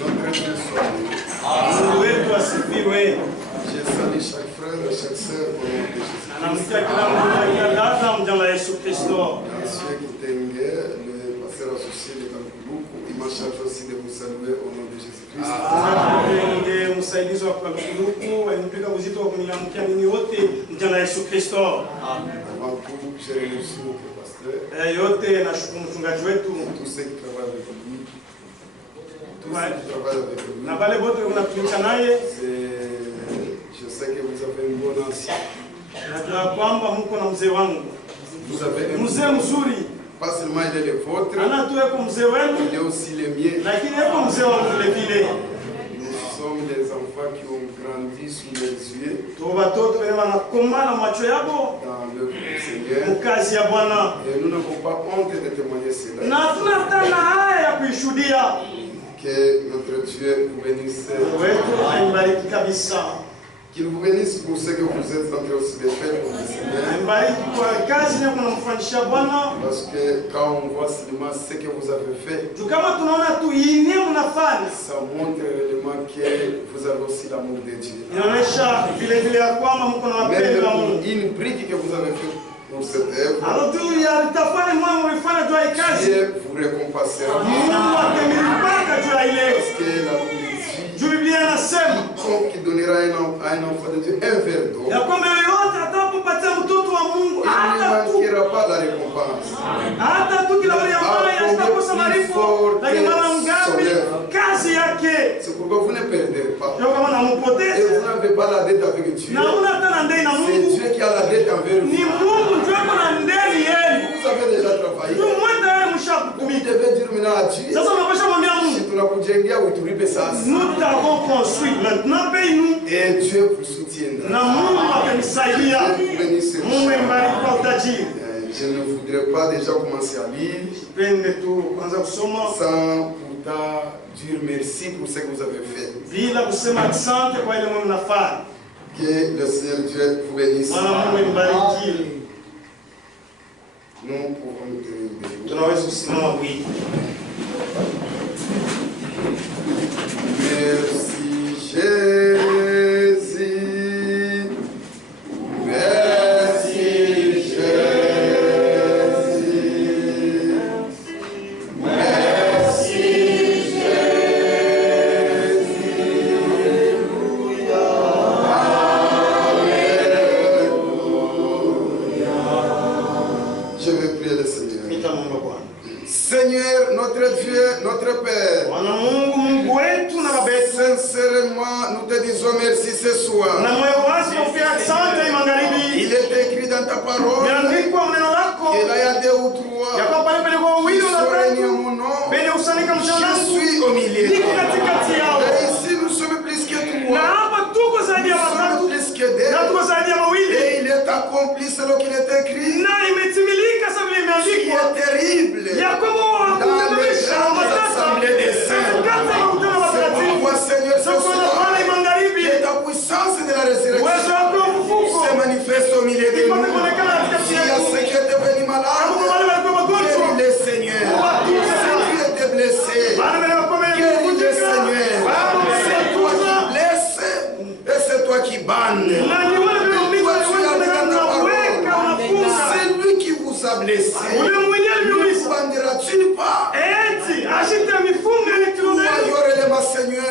notre Dieu soit béni. Je salue chaque frère et chaque sœur au nom de Jésus-Christ. Monsieur Kitenge, le pasteur associé de Kankuluku, il m'a chargé aussi de vous saluer au nom de Jésus-Christ. Avant tout, je remercie notre pasteur, tous ceux qui travaillent avec lui. Je sais que vous avez une bonne ancienne. Vous avez un pas seulement il est le vôtre, il est aussi le mien. Nous sommes des enfants qui ont grandi sous les yeux dans le Seigneur. Et nous n'avons pas honte de témoigner cela. Que notre Dieu vous bénisse. Qu'il vous bénisse pour ce que vous êtes en train aussi de faire pour le Seigneur. Parce que quand on voit seulement ce que vous avez fait, ça montre réellement que vous avez aussi l'amour de Dieu. Même une brique que vous avez fait pour cette œuvre, Dieu vous récompensera. Parce que la quiconque qui donnera à un enfant de Dieu un verre d'eau, il ne manquera pas la récompense. C'est pourquoi vous ne perdez pas. Et vous n'avez pas la dette avec Dieu. C'est Dieu qui a la dette envers vous. Vous avez déjà travaillé. Vous devez dire maintenant à Dieu, si tu l'as nous t'avons construit, maintenant paye-nous. Et Dieu vous soutiendra. Je ne voudrais pas déjà commencer à lire sans pourtant dire merci pour ce que vous avez fait. Que le Seigneur Dieu vous bénisse. Nous pouvons nous tenir. Merci Jésus, merci Jésus, merci Jésus, Alléluia. Je vais prier le Seigneur. Seigneur, notre Dieu, notre Père, sincèrement, nous te disons merci ce soir. Il est écrit dans ta parole qu'il y a 2 ou 3 qui sont réunis en mon nom. Je suis au milieu. Et ici, nous sommes plus que 3. Nous sommes plus que 2. Et il est accompli selon qu'il est écrit. Qui est terrible dans les grandes assemblées des saints. C'est pourquoi, Seigneur, ce soir, que ta puissance de la résurrection se manifeste au milieu de nous. S'il y a ceux qui étaient venus malades, guéris-les, Seigneur. Si tu étais blessé, guéris-les, Seigneur. C'est toi qui blesses et c'est toi qui bandes. C'est lui qui vous a blessé. Lui vous bandera-t-il pas? Aïe, Seigneur.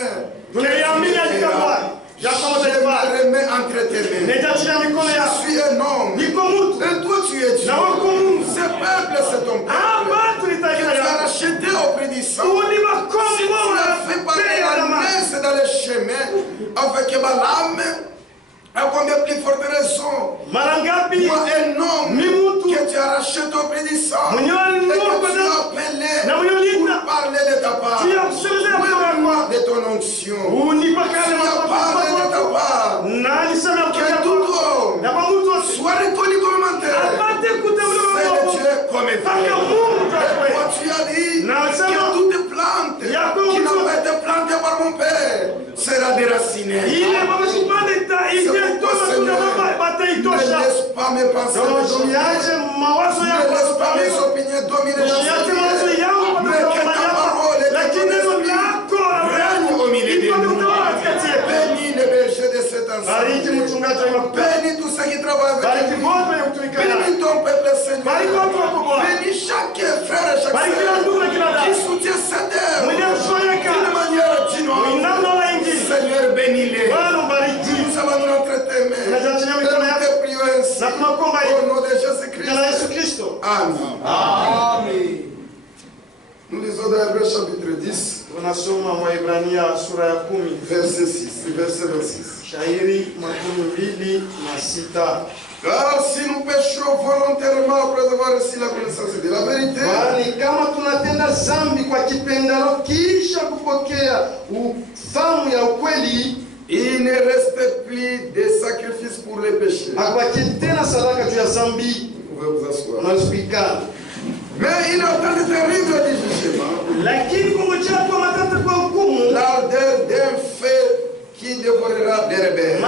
Je me remets entre tes mains. Je suis un homme. Et toi tu es Dieu. Ce peuple c'est ton peuple. Que tu as racheté au prix du sang. Si tu as fait passer la messe dans les chemins avec Balaam, à combien plus forte raison, moi un homme que tu as racheté au prix du sang et que tu as appelé pour parler de ta part, moi de ton onction, tu as parlé de ta part, que tout homme soit reconnu comme menteur, c'est le Dieu comme Dieu. Et toi tu as dit que toute plante qui n'a pas été plantée par mon Père sera déracinée. Ne laisse pas mes pensées me dominer. Ne laisse pas mes opinions dominer. Mais que ta parole est chaque sœur qui soutient cette œuvre d'une manière ou d'une autre. Seigneur, bénis-les. Nous allons nous entretenir. Nous te prions ainsi. Au nom de Jésus-Christ. Amen. Amen. Nous lisons dans Hébreux chapitre 10, verset 6, verset 26. Car si nous péchons volontairement après avoir reçu la connaissance de la vérité, il ne reste plus de sacrifices pour les péchés. Vous pouvez vous asseoir. Mais il attend de terribles du jugement. L'ardeur d'un feu qui dévorera des rebelles.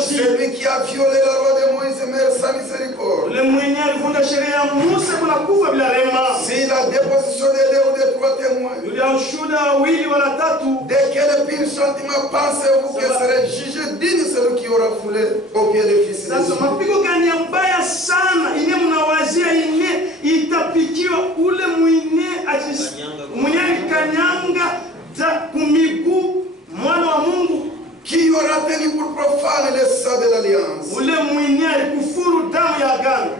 Celui qui a violé la loi de Moïse meurt sans miséricorde. Si la déposition de deux ou de trois témoins, de quel pire sentiment pensez-vous que serait jugé digne celui qui aura foulé au pied des fils de Dieu? Qui aura tenu pour profane le sang de l'alliance,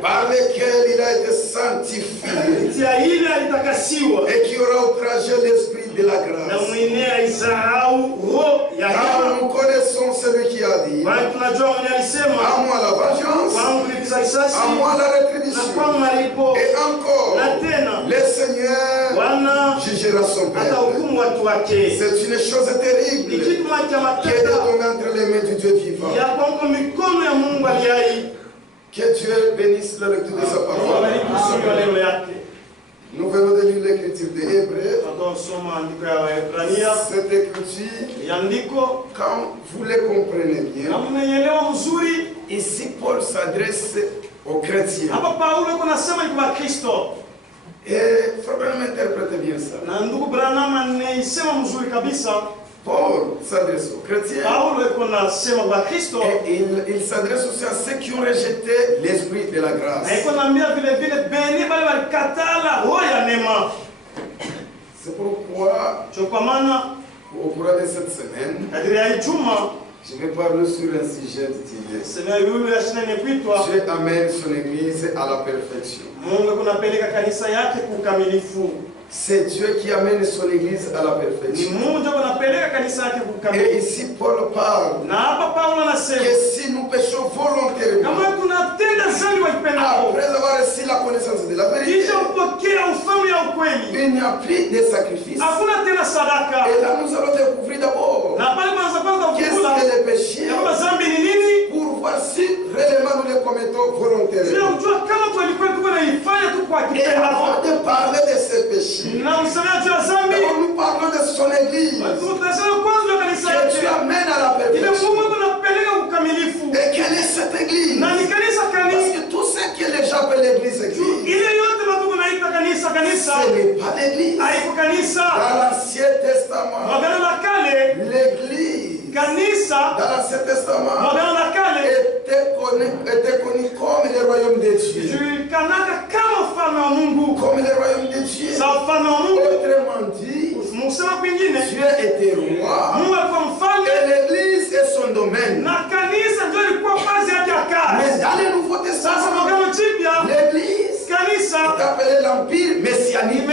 par lequel il a été sanctifié, et qui aura outragé l'esprit de la grâce. Car nous connaissons celui qui a dit: à moi la vengeance, à moi la rétribution. Et encore, le Seigneur jugera son peuple. C'est une chose terrible qui est tombée entre les mains du Dieu vivant. Que Dieu bénisse la lecture de sa parole. Nous venons de lire l'écriture de Hébreux. Cette écriture, quand vous les comprenez bien, ici Paul s'adresse aux chrétiens. Et il faut bien m'interpréter bien ça. Paul s'adresse aux chrétiens et il s'adresse aussi à ceux qui ont rejeté l'esprit de la grâce. C'est pourquoi au cours de cette semaine, je vais parler sur un sujet intitulé Dieu amène son église à la perfection. C'est Dieu qui amène son église à la perfection. Et ici Paul parle que si nous péchons volontairement, après avoir reçu la connaissance de la vérité, il n'y a plus de sacrifice. Et là nous allons découvrir d'abord qu'est-ce que le péché, pour voir si réellement nous les commettons volontairement. Et avant de parler de ce péché, nous parlons de son église que Dieu amène à la perfection. Et quelle est cette église? Parce que tout ce que les gens appellent l'église existe. Ce n'est pas l'église. Dans l'Ancien Testament, l'église dans l'Ancien Testament était connu comme le royaume de Dieu. Comme le royaume de Dieu. Autrement dit, Dieu était roi et l'église est son domaine. Mais dans le Nouveau Testament, l'église est appelée l'empire messianique.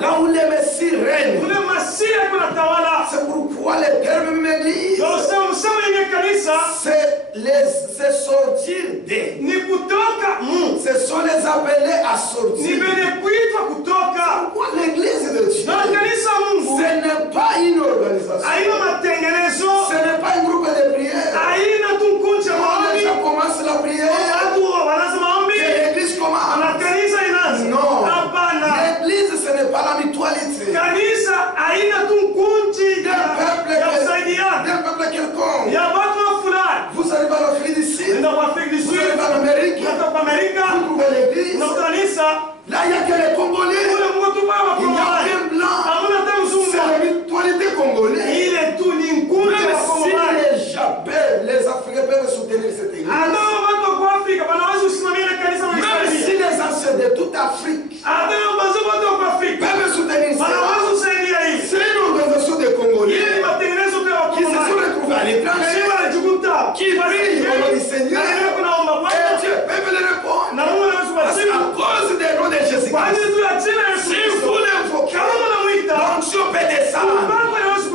Là où le Messie règne. C'est pourquoi le terme église, c'est sortir des. Ce sont les appelés à sortir. Pourquoi l'église de Dieu? Ce n'est pas une organisation. Ce n'est pas un groupe de prière. Quand les gens commencent la prière, l'église commence. Non. L'église, ce n'est pas la mutualité. D'un peuple quelconque. Vous arrivez à l'Afrique du Sud, vous arrivez à l'Amérique, vous trouvez l'église. Là, il n'y a que les Congolais. Il n'y a aucun blanc. C'est la mutualité congolaise. Mais si les Africains peuvent soutenir cette église, Si vous l'invoquez, l'onction peut descendre.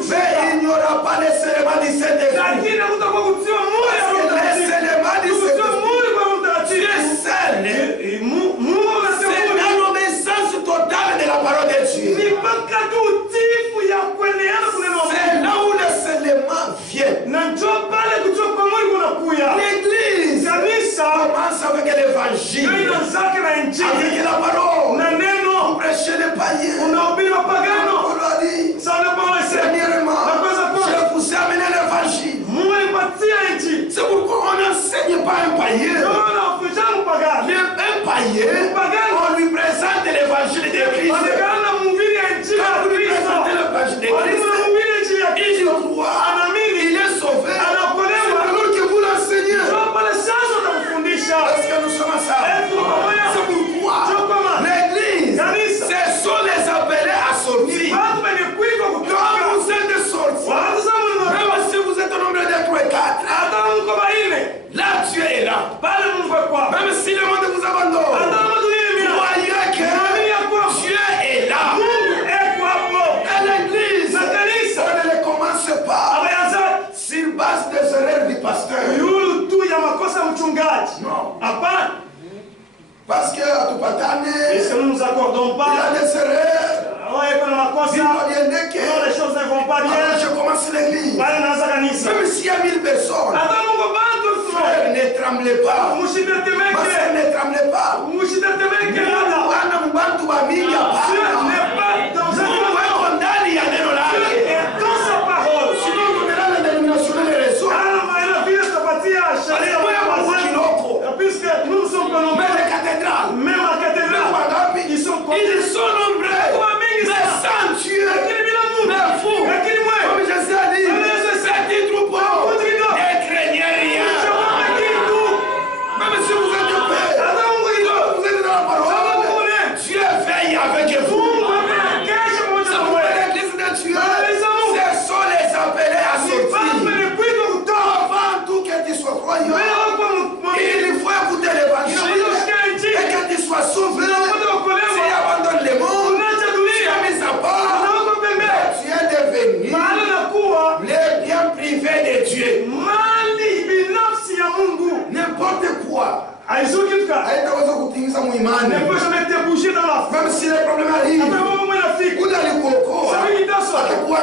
Mais il n'y aura pas les éléments du Saint-Esprit. Parce que les éléments du Saint-Esprit, tu es seul. C'est l'obéissance totale de la parole de Dieu. C'est là où les éléments viennent. L'église commence avec l'évangile, avec la parole. Vous prêchez les païens. Premièrement, je vous ai amené l'évangile. C'est pourquoi on n'enseigne pas un païen. Un païen, on lui présente l'évangile de Christ. Quand vous lui présentez l'évangile de Christ, il croit, il est sauvé. C'est alors que vous l'enseignez. Parce que nous sommes ensemble. C'est pourquoi l'église, ce sont les appelés à sortir. Quand vous êtes sortis, même si vous êtes au nombre de 3 et 4, là Dieu est là. Même si le monde vous abandonne, croyez que Dieu est là. Et l'église, on ne le commence pas sur base des erreurs du pasteur. Non. Parce que à nous nous accordons pas. Il y a des erreurs. Les choses ne vont pas bien. Alors je commence l'église. Même s'il y a 1000 personnes. Frère, ne tremblez pas. Ma soeur, ne tremblez pas. Ils sont nombreux, mais sans Dieu, mais fous. Comme je sais dit, c'est un troupeau. Ne craignez rien. Même si vous êtes paix, vous êtes dans la parole, Dieu veille avec vous. C'est pourquoi l'église de Dieu, ce sont les appelés à sortir. Avant tout que tu sois croyant, il faut écouter l'évangile et que tu sois sauvé. N'importe quoi. Même si les problèmes arrivent, ou dans les cocos, il prendra soin de toi.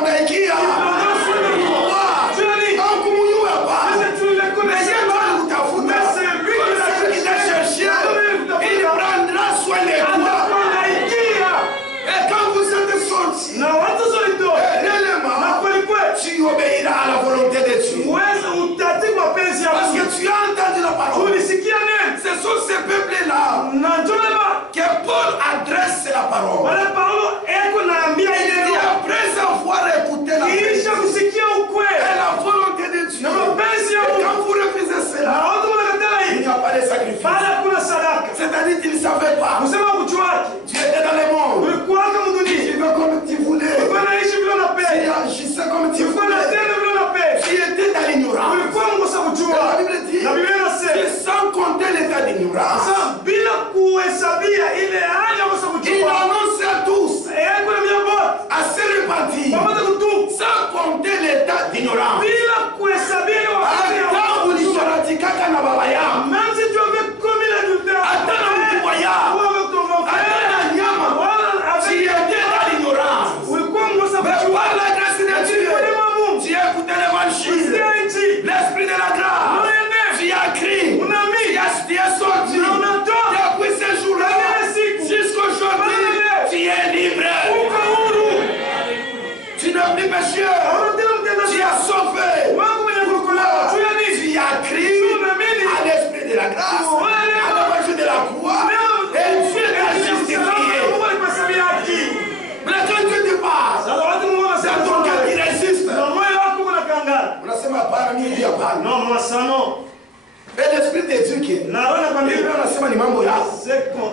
Et quand vous êtes sortis, tu obéiras à la volonté de Dieu. Parce que tu as entendu la parole. Ce sont ces peuples-là que Paul adresse la parole. Et après avoir écouté la parole et la volonté de Dieu, et quand vous refusez cela, il n'y a pas de sacrifice. C'est-à-dire qu'ils ne savaient pas. Tu étais dans le monde. Tu vivais comme tu voulais. Tu agissais comme tu voulais. Tu étais dans l'ignorance. La Bible dit, sans compter l'état d'ignorance, il annonce à tous à se repentir, sans compter l'état d'ignorance. Même si tu avais commis l'adultère, tu étais dans l'ignorance. Mais par la grâce de Dieu, tu as écouté l'évangile, l'esprit de la grâce, tu as crié, tu as sorti, depuis ce jour-là, jusqu'aujourd'hui, tu es libre. Tu n'as plus péché, tu as sauvé. Tu as crié à l'esprit de la grâce, à l'évangile de la croix, et Dieu t'a justifié. Mais quand Dieu te passe, c'est ton cœur qui résiste. Et l'esprit de Dieu qui est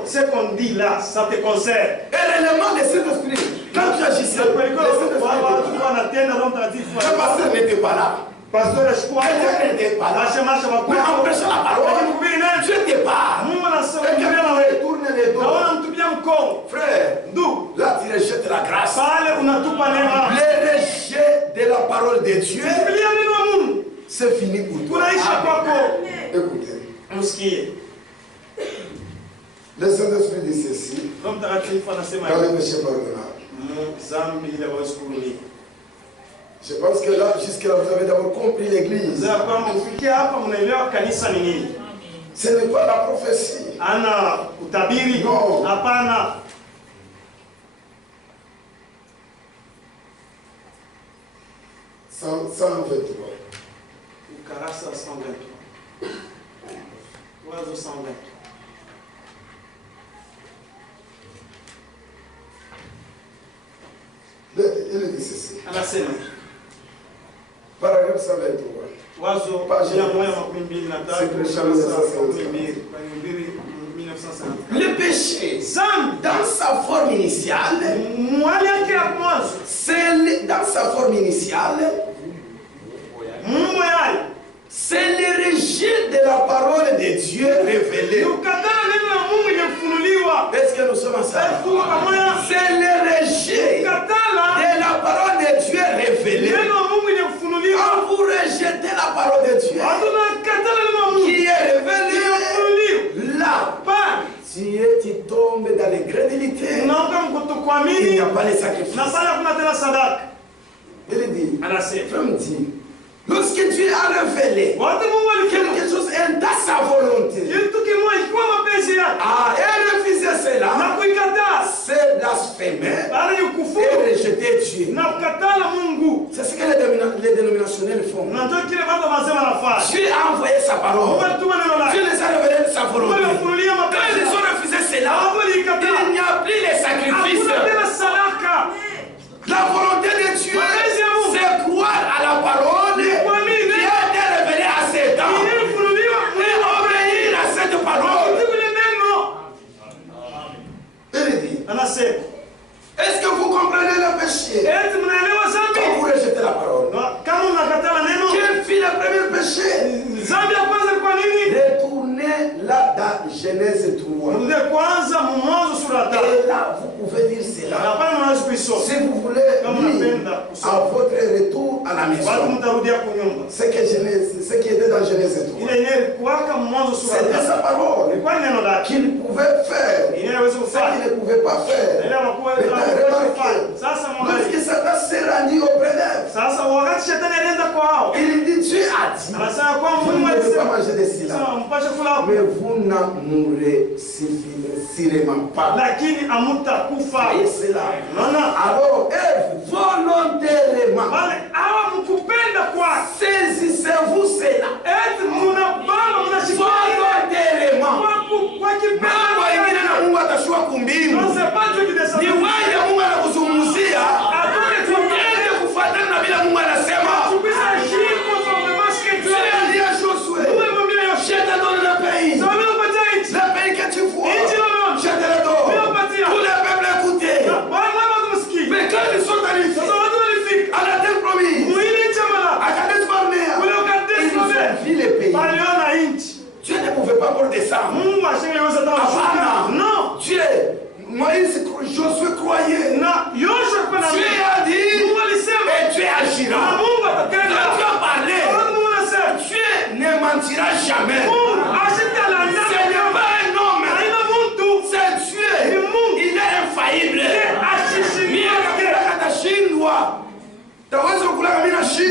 ce qu'on dit là, ça te concerne. Et l'élément de cet esprit, quand tu agissais, le pasteur n'était pas là. Pasteur n'était pas là. Mais empêche la parole. Dieu te parle. Et que tu retournes les dos. hapo. Frère, Ndugu, là tu rejettes la grâce. pale unatupa neema. Le rejet de la parole de Dieu, Biblia neno la Mungu. c'est fini pour toi. Tunaisha kwako. Écoutez, Msikie. le Saint-Esprit dit ceci, Roho Mtakatifu anasema dans le hivi. péché pardonnable. Dhambi ile hawezi kurudia. Je pense que là, jusque-là, vous avez d'abord compris l'église. Sasa kama mfikia hapa mnaelewa kanisa ni nini? Ce n'est pas la prophétie. Ana utabiri? No. Hapana. Psalm 123. Ukarasa 123. Wazo 123. Il dit ceci. Anasema Paragraphe 123. wazo Page 123 Le péché, dans sa forme initiale, dans sa forme initiale, c'est le rejet de la parole de Dieu révélée. Est-ce que nous sommes ensemble? C'est le rejet de la parole de Dieu révélée. Quand vous rejetez la parole de Dieu qui est révélée, là, tu tombes dans l'incrédulité. Il n'y a pas de sacrifice. Il dit, frère dit, lorsque Dieu a révélé quelque chose est dans sa volonté, et refuser cela, c'est blasphémer et rejeter Dieu. C'est ce que les dénominationnels font. Dieu a envoyé sa parole. Dieu les a révélé de sa volonté. Quand ils ont refusé cela, il n'y a plus les sacrifices. La volonté de Dieu, c'est croire à la parole qui a été révélée à ses temps et obéir à cette parole. Il dit, est-ce que vous comprenez le péché? Quand vous rejetez la parole, quel fut le premier péché? Retournez là dans Genèse 3. Et là, vous pouvez dire cela. Si vous voulez lire à votre retour à la maison, ce qui était dans Genèse 3, c'était sa parole qu'il pouvait faire, ce qu'il ne pouvait pas faire. Lorsque Satan s'est rendu auprès d'elle, il dit, Dieu a dit, vous ne devez pas manger de cela, mais vous n'en mourrez sûrement pas. Et cela. Alors, Ève, volontairement, saisissez-vous cela. Volontairement. Mambo ingine na Mungu atashuka kumbingu. Ni wewe Mungu anakuzungumzia. Uende kufuatana na vile Mungu anasema. Je te donne le pays. Le pays que tu vois. Je te le donne. Tous les peuples écoutez. Mais quand ils sont allés à la terre promise, à Kadesh Barnea, ils ont vu le pays. Dieu ne pouvait pas pour descendre. Non. Dieu, Moïse, Josué croyait. Dieu a dit, et Dieu agira. Quand Dieu a parlé, Dieu ne mentira jamais. Ce n'est pas un homme, c'est Dieu. Il est infaillible.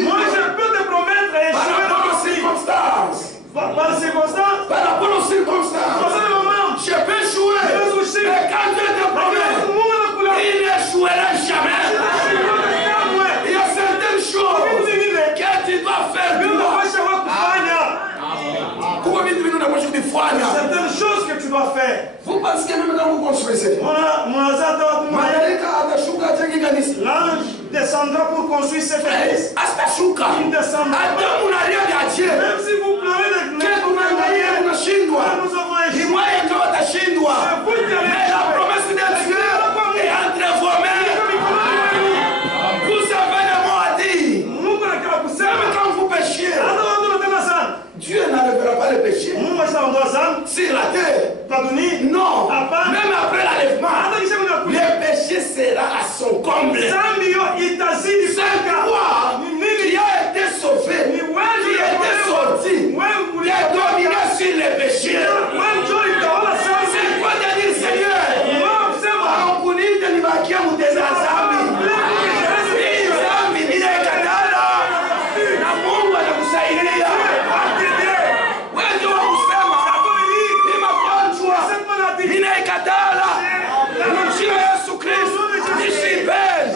Moi je peux te promettre et par rapport aux circonstances. Par rapport aux circonstances. Je peux jouer. Mais quand Dieu te promet, il ne jouera jamais. Il y a certaines choses que tu dois faire. Certaines choses que tu dois faire. Vous pensez que même quand vous construisez, l'ange descendra pour construire cette église. Il descendra. Même si vous pleurez de nous avons échoué. Mais la promesse de Dieu est entre vos mains. Vous avez le mot à dire. Même quand vous péchiez, Dieu n'enlèvera pas le péché sur la terre. Non. Même après l'enlèvement, son comble. C'est toi qui a été sauvé, qui a été sorti, qui a dominé sur les péchés. C'est quoi de dire Seigneur? Akunite nibakia mutenda zambi. Hii zambi ninaikatala. Na Mungu atakusaidia. Wewe ndio wakusema. Hii magonjwa ninaikatala. Mjina Yesu Kristo. Nisibeni.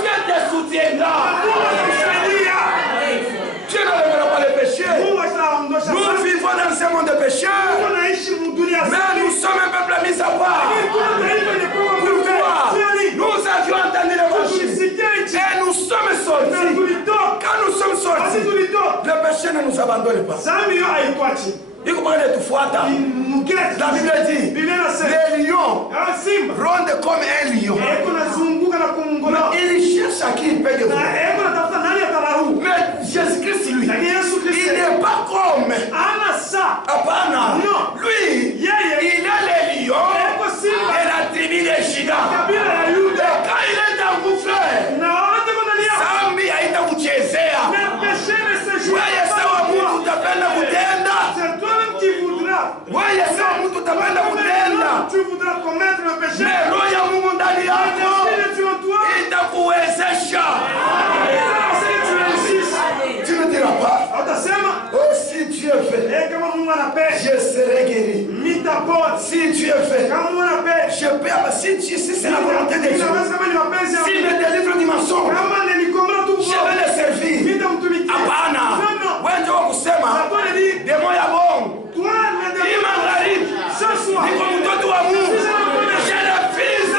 Dieu te soutiendra. Dieu ne lèvera pas les péchés. Nous vivons dans ce monde de péchés. Mais nous sommes un peuple mis à part. Pourquoi? Nous avions entendu l'évangile et nous sommes sortis. Quand nous sommes sortis, le péché ne nous abandonne pas. Il comprend de tout fois. La Bible dit les lions rondent comme un lion. Il cherche à qui il peut dévorer. Mais Jésus-Christ, lui, il n'est pas comme Abana. Lui, il a les lions et la tribu des gigants. Et quand il est engouffré, Zambi haita kuchezea. Wewe sawa mtu utapenda kutenda. Wewe sawa mtu utapenda kutenda. Mais roho ya Mungu ndani yako itakuwezesha. Tu ne diras pas. Oh, si Dieu fait, je serai guéri. Si Dieu fait, je peux. Si c'est la volonté de Dieu, s'il me délivre du mensonge, je vais le servir. Apana. Wende wa kusema demo ya bongo. Imangharibi. Niko mtoto wa Mungu. Je refuse.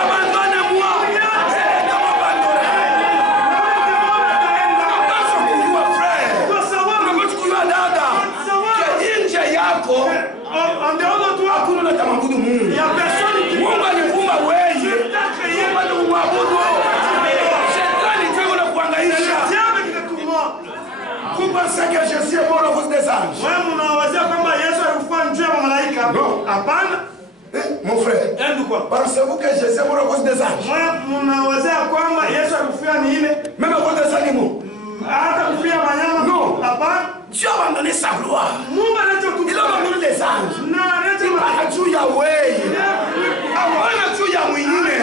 Abandonne-moi. Il y a personne qui Mungu alikumba wewe. Mungu alimwabudu. Shetani tena anakuangaisha. Vous pensez que Jésus est mort à cause des anges? Wewe unawazia kwamba Yesu alikufa njoo ya malaika? Hapana. Mon frère, pensez-vous que Jésus est mort à cause des anges? Wewe unawazia kwamba Yesu alikufa ni ile? Même à cause des animaux? Hata kufia wanyama? Non. Hapana. Dieu a abandonné sa gloire. Mungu anacho tu. Il a abandonné les anges. Na anacho mpaka juu ya wewe. Hawana juu ya mwingine.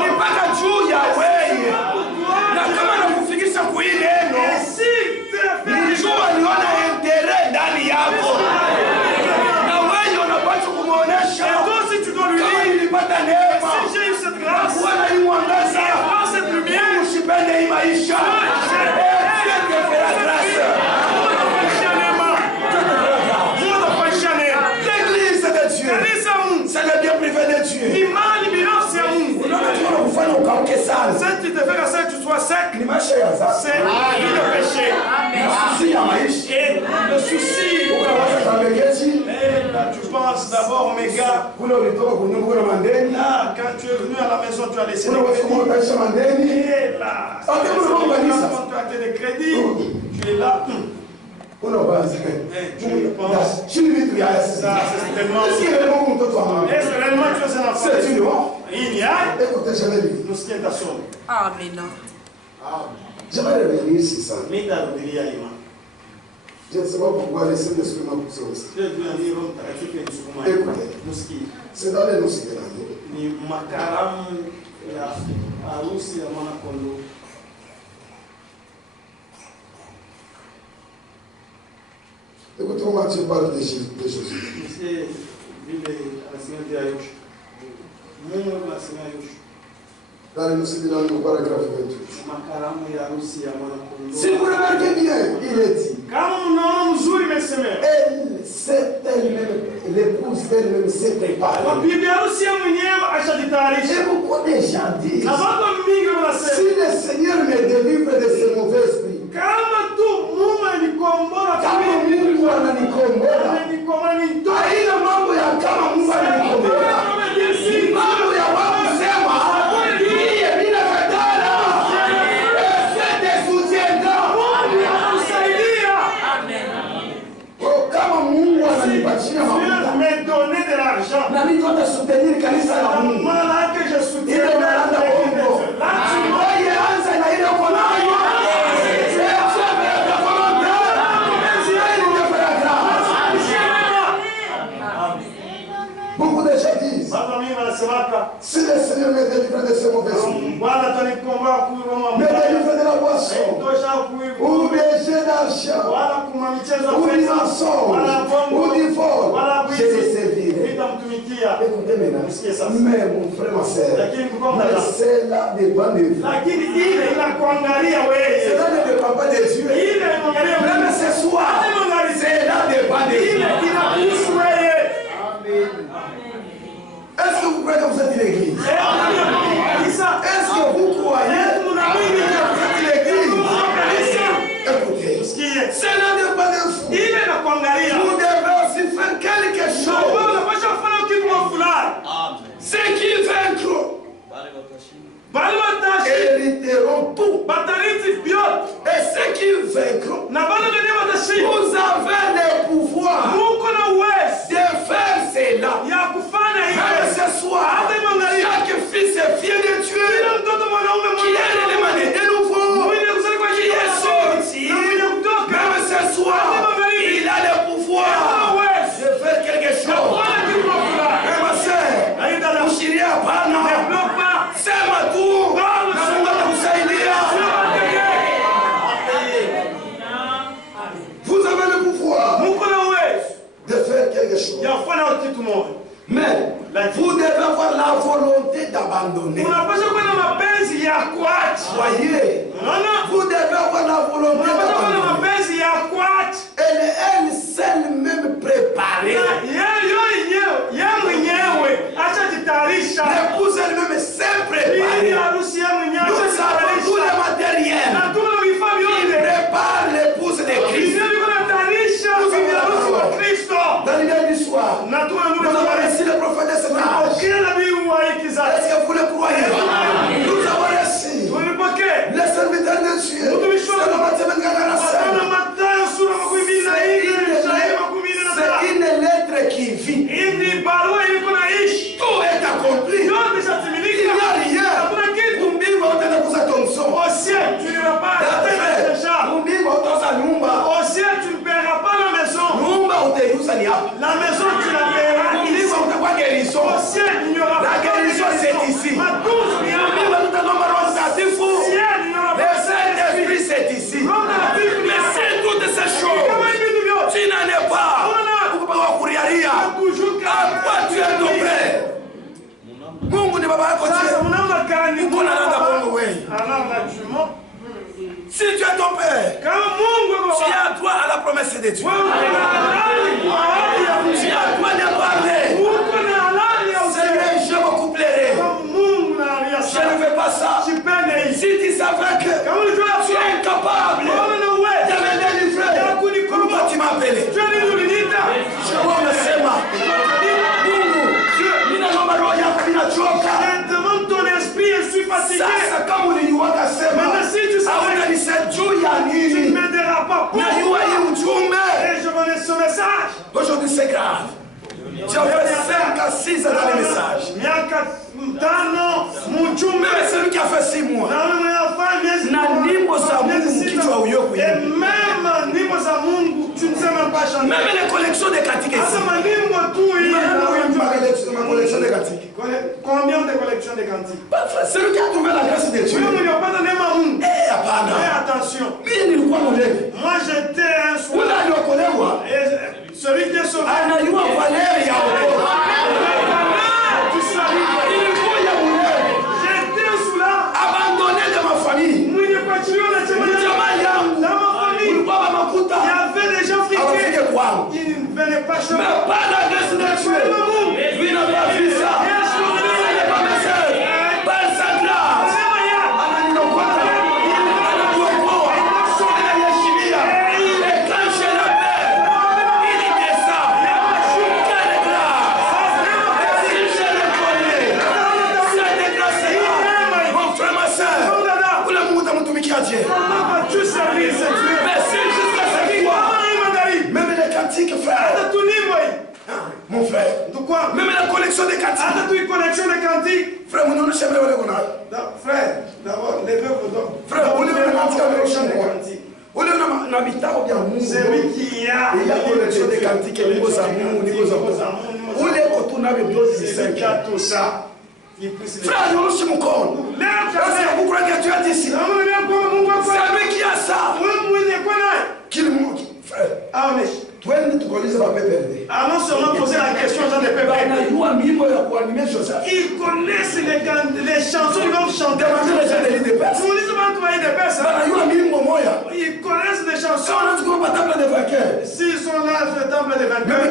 Ni mpaka juu ya wewe. Na kama nakufikisha kwa hii neno, Mungu aliona entere ndani yako. Na wewe unapaswa kumuonesha. Kama nilipata neema. Kuona hii mwangaza. Usipende hii maisha. L'église de Dieu, c'est le bien privé de Dieu. Si tu te fais que tu sois sec, Ni maisha ya sasa. c'est le péché. Si ya maisha. Et le souci, là, tu penses d'abord, mes gars, là, quand tu es venu à la maison, tu as laissé des crédits. Et là, quand tu as des crédits, tu es là. Tu penses. Ça, c'est tellement. Est-ce que réellement tu es un enfant? Il y a. Nous sommes à son. Amen. J'aimerais revenir sur ça. Je ne sais pas pourquoi les Saint-Esprit m'a poussé aussi. Écoutez, c'est dans les noces de l'année. Écoutez, comment tu parles de Jésus. Dans les noces de l'année, au paragraphe 28. Si vous remarquez bien, il est dit. Elle s'est elle-même, l'épouse elle-même s'est préparée. Et beaucoup de gens disent, si le Seigneur me délivre de ce mauvais esprit, kama Mungu ananikombola, haina mambo ya kama Mungu ananikombola, mambo ya wao kusema niye bila katala, ese soutiendra. Kama Mungu ananipatia mafuta, na mimi ndio soutenir kanisa la Mungu. Ile unaanza Kongo. Wewe anza na ile uko nayo. Beaucoup de gens disent, si le Seigneur me délivre de ce mauvais souffle, me délivre de la boisson, ou des jeux d'argent, ou du mensonge, ou du vol, je les servirai. Écoutez maintenant, mais mon frère, ma soeur, mais cela dépend de vous. Cela ne dépend pas de Dieu. Même ce soir, cela dépend de vous. Est-ce que vous croyez que vous êtes une église? Est-ce que vous croyez que vous êtes une église? Écoutez, cela dépend de vous. Vous devez aussi faire quelque chose. Ceux qui vaincront hériteront tout. Et ceux qui vaincront, vous avez le pouvoir de faire cela. Même ce soir, chaque fils et fille de Dieu qui est demandé de nouveau, qui est sorti, même ce soir, il a le pouvoir de faire quelque chose. Et ma soeur, vous chiriez à Pana, c'est ma tour, vous avez le pouvoir de faire quelque chose. Mais vous devez avoir la volonté d'abandonner. Voyez, vous devez avoir la volonté d'abandonner. Elle est seule même préparée. L'épouse elle-même s'est préparée. Nous avons tout le matériel qui prépare l'épouse de Christ. Dans l'hiver du soir, nous avons reçu le prophète de cet âge. Est-ce que vous le croyez? Nous avons reçu le serviteur de Dieu. C'est une lettre qui vit. Tout est accompli. Il n'y a rien. Au ciel, tu n'iras pas au ciel, tu ne paieras pas la maison. La maison, tu la paieras ici. Au ciel, il n'y aura pas la guérison, c'est ici. Le Saint-Esprit, c'est ici. Mais c'est toutes ces choses. Tu n'en es pas. À quoi tu es ton père? Mungu ni baba yako. Si tu es ton père, tu es à toi à la promesse de Dieu. Tu es à toi de parler. Seigneur, je me couplerai. Je ne fais pas ça. Si tu savais que tu es incapable de me délivrer, pourquoi tu m'as appelé? Je vois le Sema. Je demande ton esprit, je suis fatigué. Maintenant, si tu savais, tu ne m'aideras pas. Et je connais ce message. Aujourd'hui, c'est grave. J'ai fait 5 à 6 ans dans les messages. Même celui qui a fait 6 mois. Et même tu ne sais même pas chanter. Même les collections de cantiques ici. Ma collection de cantiques. Combien de collections de cantiques? Celui qui a trouvé la grâce de Dieu. Attention. Moi j'étais un soir. Et celui qui est sauvé. J'étais sous là. Abandonné de ma famille. Dans ma famille. Il y avait des gens friqués. Ils ne venaient pas chez moi. Mais pas la grâce de Dieu. Lui n'a pas vu ça. Frère, d'abord, levez vos doigts. Frère, vous levez le cantique. C'est lui qui a collection de cantiques et niveau amour, niveau amour. Où les retournes avec d'autres c'est qui a tout ça. Frère, je suis mon corps. Vous croyez que tu as dit ça? C'est lui qui a ça. Qui le manque, frère. Ah, mais. Toi, tu connais pas PPRD. Ah, non seulement poser la question aux gens de PPRD. Ils connaissent les chansons qu'ils vont chanter. Vous ne disent pas envoyer des personnes. Ils connaissent les chansons. S'ils sont là, sur le temple des vainqueurs.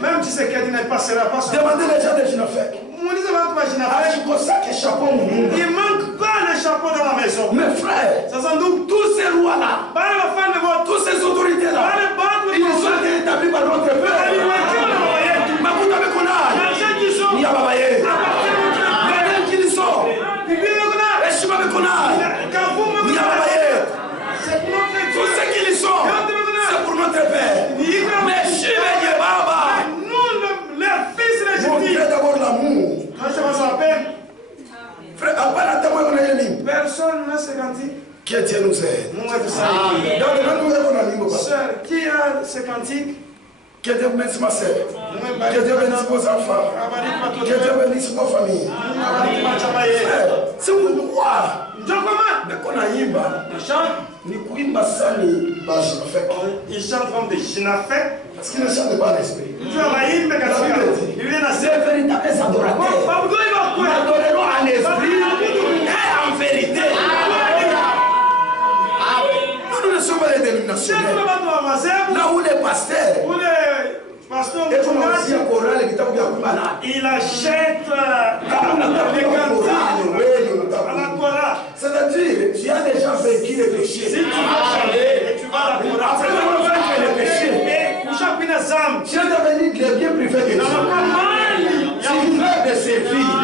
Même si c'est qu'il ne passera pas. Demandez les gens de Ginafek. Il ne manque pas le chapeau dans la maison. Mes frères, tous ces rois-là, tous ces autorités-là, ils sont établis par notre père. Il y a Babaye. Madame qui sort. Il y a Babaye. Tous ceux qui y sont, c'est pour notre père. Mais Shiva Baba. Montrez d'abord l'amour. Frère, après la témoin, on a une ligne. Personne ne se cantique. Que Dieu nous aide. Sœur, qui a ce cantique? Que Dieu bénisse ma sœur. Que Dieu bénisse vos enfants. Que Dieu bénisse vos familles. Frère, c'est mon droit. Mais qu'on a yimba. Ni kuimba sani ba Ginafek. Il chante comme des Ginafek. Parce qu'il ne chante pas l'esprit. C'est véritables adorateurs. Nous adorerons en esprit et en vérité. Nous ne sommes pas les dénominations. Là où les pasteurs, il achète les cantiques à la chorale. C'est-à-dire, tu as déjà vaincu les péchés. Si tu vas chanter, tu vas la chorale. Après avoir vaincu les péchés, tu es devenu le bien privé de Dieu. Tu veux de ses filles.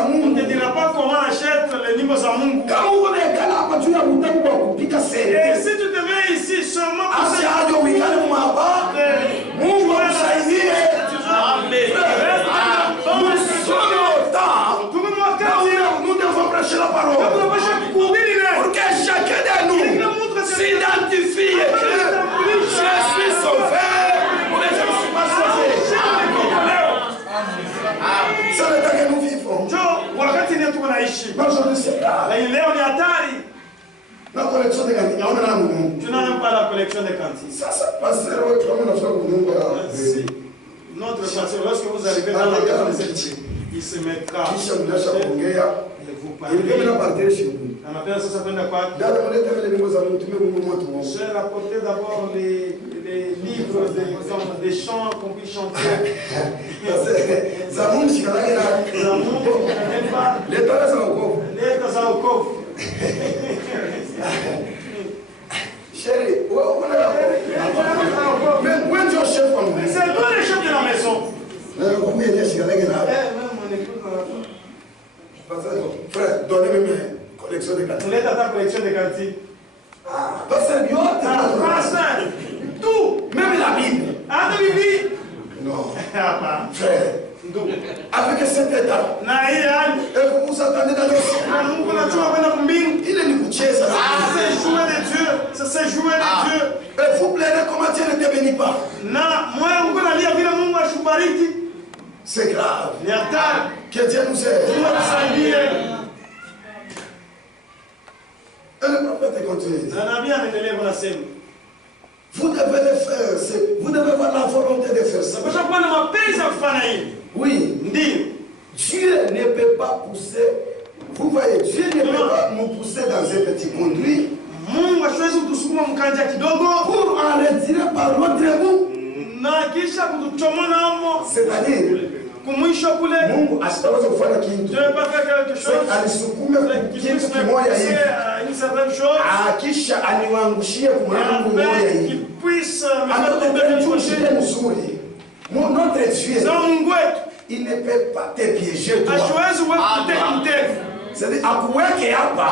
On ne te dira pas comment achète les niveaux à Mungu. Et si tu te mets ici seulement pour ça, nous devons prêcher la parole pour que chacun de nous s'identifie et que je suis sauvé, mais je ne suis pas sauvé. C'est le temps que nous vivons. Aujourd'hui, c'est là. La collection de cantiques, tu n'as même pas la collection de cantiques. Ça passe. Notre pasteur, lorsque vous arrivez dans la maison de cette fille, il se mettra. Et vous parlez. On appelle ça s'appelle quoi? J'ai rapporté d'abord les livres des chants qu'on puisse chanter. Zamour, chérie, when your chef on me? C'est toi le chef de la maison. Frère, donnez-moi une collection de cantiques. On est à ta collection de cantiques. Pasteur, tout, même la Bible. Ah, la Bible? Non. Frère, avec cet état, et vous vous attendez dans le ciel. Il est une couchesse. C'est jouer de Dieu. C'est jouer de Dieu. Et vous plairez comment Dieu ne te bénit pas. C'est grave. Que Dieu nous aide. Et le prophète continue. Vous devez le faire. Vous devez avoir la volonté de faire ça. Oui. Dieu ne peut pas pousser. Vous voyez, Dieu ne peut pas nous pousser dans un petit conduit. Pour en retirer par l'autre bout. C'est-à-dire, Mungu asitaweza kufanya kitu. Alisukume kitu kimoja hivi. Akisha aniwangushie mwanangu moja hivi. Anatupenda mzuri. Notre Dieu, il ne peut pas te piéger toi. C'est-à-dire, akuweke hapa.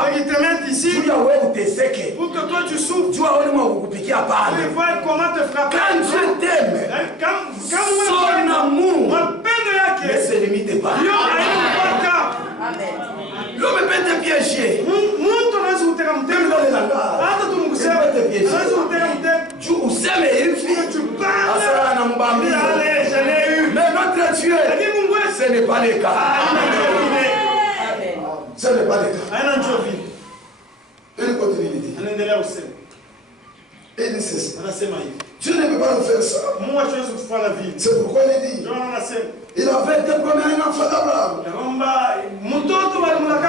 Juu ya wewe uteseke. Pour que toi tu souffres. Juu ya wewe mwakukupikia pale. Il faut comment te frapper. Quand Dieu t'aime, son amour ne se limite Ce n'est pas le cas. Ce n'est pas le cas. Il continue de dire. Et il dit ceci. Dieu ne peut pas nous faire ça. C'est pourquoi il dit. Il avait été promis à un enfant d'Abraham.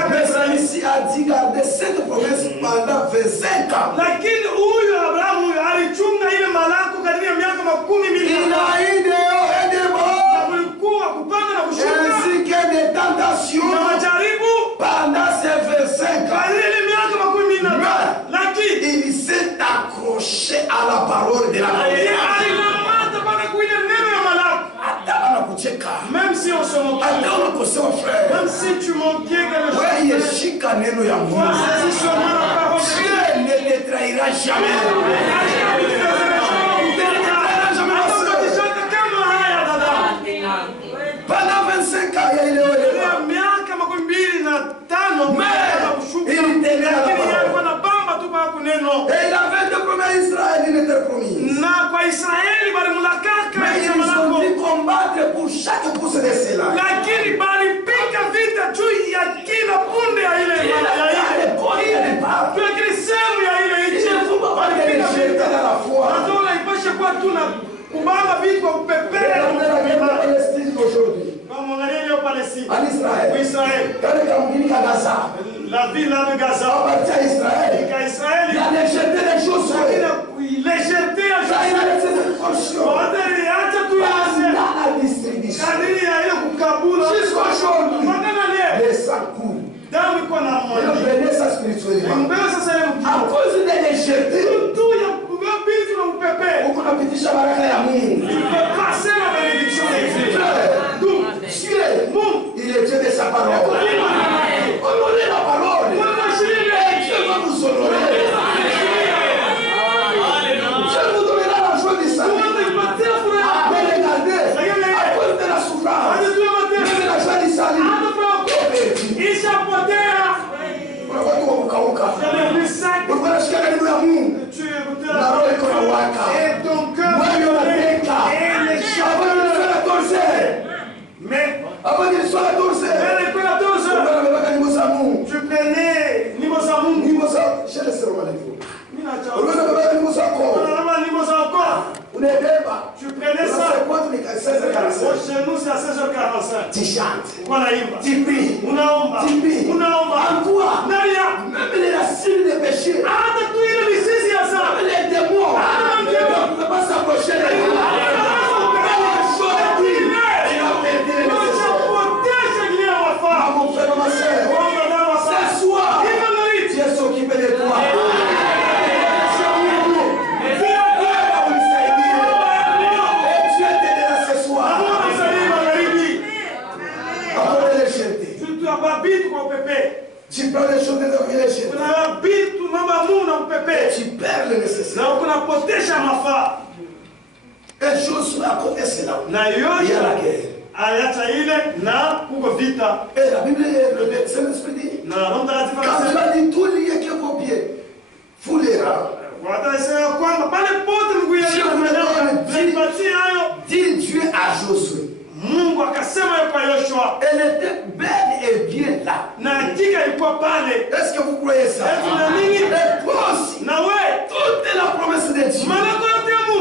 Mais celui-ci a dit garder cette promesse pendant 25 ans. Il a eu des hauts et des bas, ainsi que des tentations pendant ces 25 ans. Mais il s'est accroché à la parole de la promesse. Même si on se moque, même si tu manquais quelque chose, Dieu ne te trahira jamais. Pendant 25 ans, il y a eu mais il tenait à la parole. Et il avait été promis à Israël, il était promis. Mais ils ont dû combattre pour chaque pouce de cela. En Israël, la ville de Gaza appartient à Israël. Il a légèreté des choses. La distribution. Jusqu'aujourd'hui, les sangs coulent. Il venait sa spirituellement. À cause de la légèreté, beaucoup de petits chamaraka ya Mungu. Il est Dieu de sa parole. Honorez la parole. Et Dieu va vous honorer. Dieu vous donnera la joie du salut. Mais regardez, à cause de la souffrance, même la joie du salut. Unashika karibu ya Mungu na roho iko na waka moyo unateka abana torse abana swala torse abana baba ni mosa Mungu tu prenais ni mosa Mungu ni mosa shele sero malefo abana baba ni mosa ko unebeba tu prenais ça chez nous c'est à 16h45 tu chantes unaimba tu pries unaomba en toi Naria même les racines des péchés hata tu ile mizizi ya dhambi même les démons ne peuvent pas s'approcher de toi. Mon frère, ma soeur, ce soir, Dieu s'occupe de toi. Tu prends les choses de ta vie, tu perds le nécessaire. Et chose à côté, c'est là. Il y a la guerre. Et la Bible, le Saint-Esprit dit, quand cela dit tout lié que vos pieds foulera. Dit Dieu à Josué. Elle était belle et bien là. Est-ce que vous croyez ça? Et toi aussi, toute la promesse de Dieu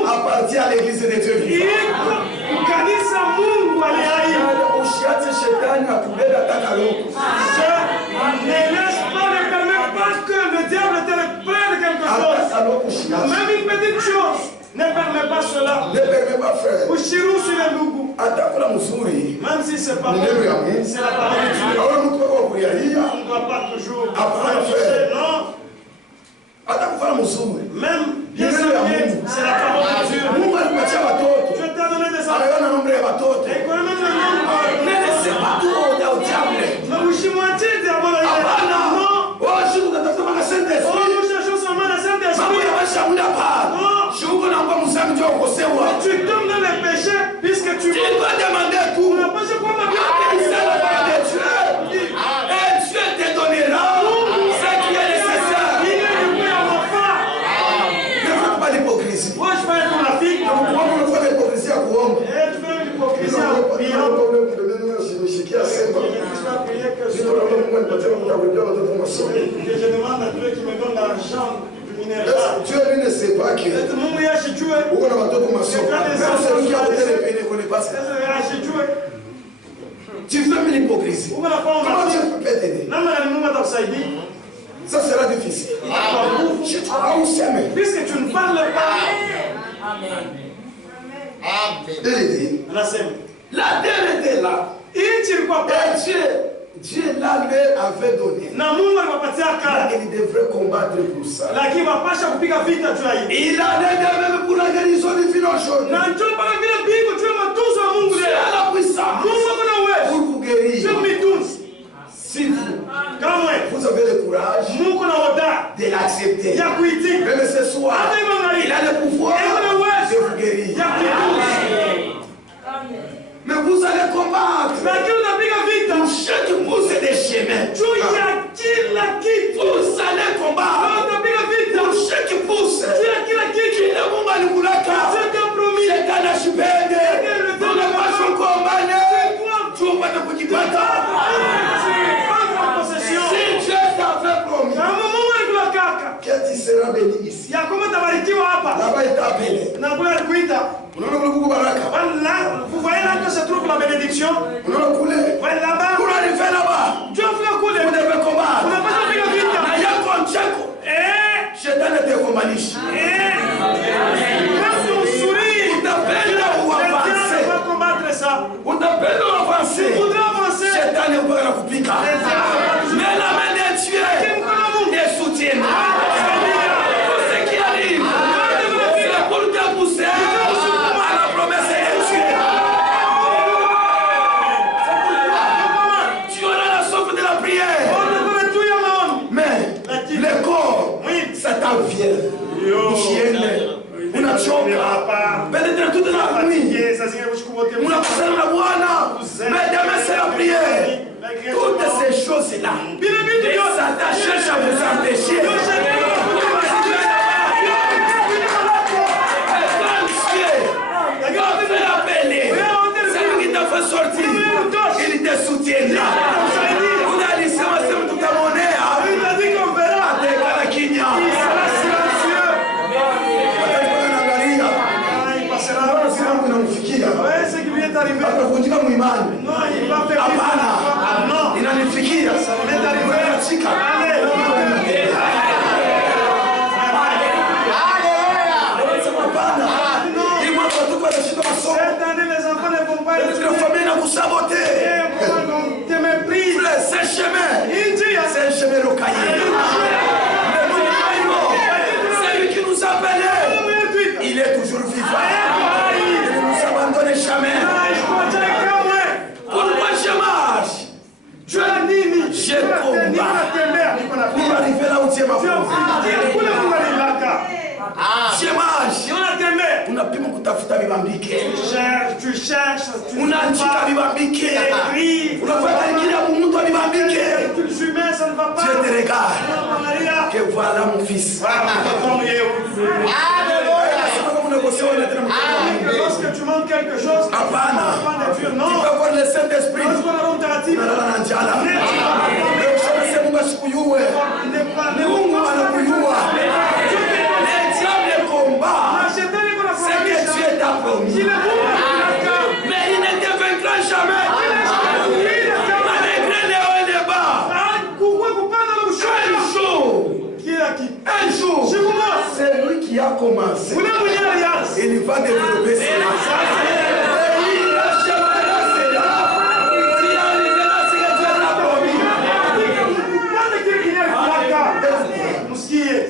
appartient à l'église de Dieu. Que le diable te prenne quelque chose. Même une petite chose ne permet pas cela. Ne permet pas, frère. Même si c'est pas bon, c'est la parole de Dieu. On ne doit pas toujours afficher, non. Même bien sûr, c'est la parole de Dieu. Dieu t'a donné des enfants. Et quand même le nombre. Ne laissez pas tout au diable. Mais vous chimoitiez d'abord. Non. Tu tombes dans les péchés puisque tu dois demander tout. On n'a pas ce qu'on m'a dit. C'est la parole de Dieu. Et Dieu te donnera ce qui est nécessaire. je demande à Dieu qui me donne l'argent du minéral. Dieu lui ne sait pas que tu fais une hypocrisie. Comment Dieu peut t'aider? Ça sera difficile. Puisque tu ne parles pas. La terre était là. Et Dieu là lui avait donné. Il devrait combattre pour ça. Il a aidé même pour la guérison du financier. Dieu a la puissance pour vous guérir. Si vous avez le courage de l'accepter, même ce soir, il a le pouvoir de vous guérir. Mais vous allez combattre pour chaque pouce des chemins. Vous allez combattre pour chaque pouce. Que tu seras béni ici. Là-bas, il t'a appelé. Vous voyez là que se trouve la bénédiction? Pour arriver là-bas, Dieu fait couler. vous devez combattre. Vous n'avez pas appris la vie. Satan ne te combat nicht. Même ton sourire, On t'appelle où avancer. on va combattre ça. On t'appelle où avancer. On voudrait avancer. Satan ne peut pas couper. Mais la main de Dieu te soutiendra. Tout ce qui arrive, c'est pour te pousser à la promesse de Dieu. Tu auras la souffle de la prière. Mais le corps, Satan vient. Unachoka. Peut-être toute la nuit. Unakosana na Bwana. Mais demain c'est la prière. Toutes ces choses-là. Satan cherche à vous empêcher. Celui qui t'a fait sortir, il te soutiendra. On a dit, c'est toute ta monnaie. Akavunjika muimani. Hapana. Inanifikia. Inanifikia. C'est un chemin rocaillé. C'est lui qui nous appelle. Il est toujours vivant. Il ne nous abandonne jamais. Pourquoi je marche? Je combat pour arriver là où tu es ma je marche. Unapima kutafuta vibambike. Tu cherches. Unachika vibambike. Unafanya kile mtu vibambike. Dieu te regarde. Que voilà mon fils. Lorsque tu manques quelque chose, tu peux avoir le Saint-Esprit. C'est que Dieu t'a promis. Mais il ne te vaincra jamais. Malgré les hauts et les bas. Un jour, c'est lui qui a commencé. Il va développer cela.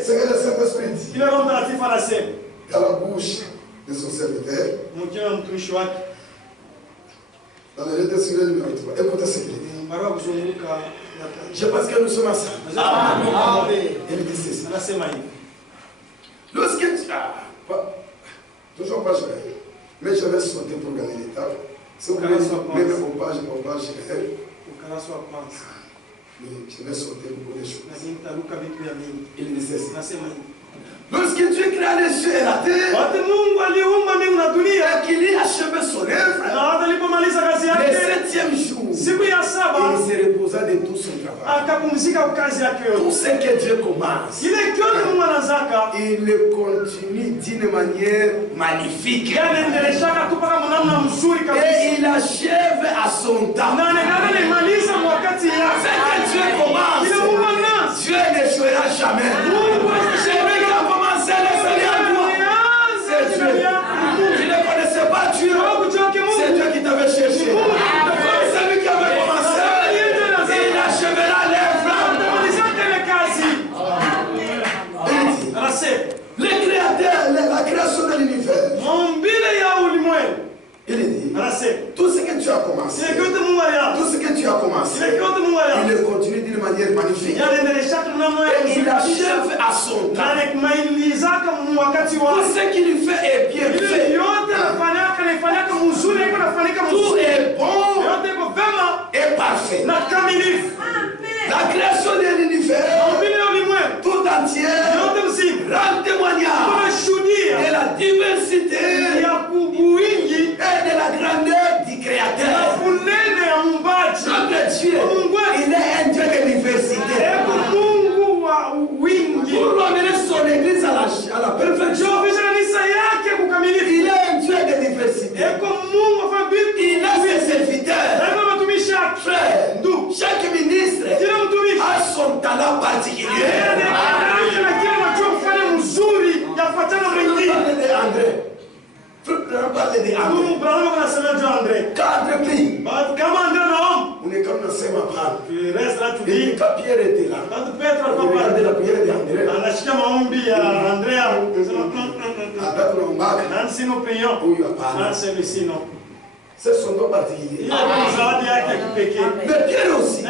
C'est que le Saint-Esprit dit dans la bouche de son serviteur, dans le lettre sur le numéro 3. Écoutez ce qu'il dit. Je pense que nous sommes ensemble. Il dit ceci. Lorsque tu toujours pas joué, mais je vais sauter pour gagner l'étape. Si vous voulez, même au page, je vais sauter pour des choses. Il dit ceci. Lorsque Dieu créa les cieux et la terre, et qu'il ait achevé son œuvre, le 7e jour, il se reposa de tout son Tout ce que Dieu commence, il le continue d'une manière magnifique. Et il achève à son temps. Ce que Dieu commence, Dieu ne fera jamais. Celui qui a commencé le Seigneur, c'est Dieu. Tu ne connaissais pas Dieu, c'est Dieu qui t'avait cherché. Celui qui avait commencé, il achèvera l'œuvre. Le créateur, la création de l'univers. Il dit, tout ce que tu as commencé, tout ce que tu as commencé, il le continue d'une manière magnifique. Et il achève à son temps. Tout ce qu'il fait est bien fait. Tout est bon et parfait. La création de l'univers tout entier rend témoignage de la diversité et de la grandeur du Créateur. Notre Dieu, il est un Dieu de diversité. Pour amener son église à la perfection, il est un Dieu de diversité. Il a ses serviteurs. Frère, chaque ministre a son talent particulier. Parle de André. Quand André prie, on est comme dans ce matin. Et quand Pierre était là, on regardait la prière d'André. C'est son don particulier. Mais Pierre aussi, il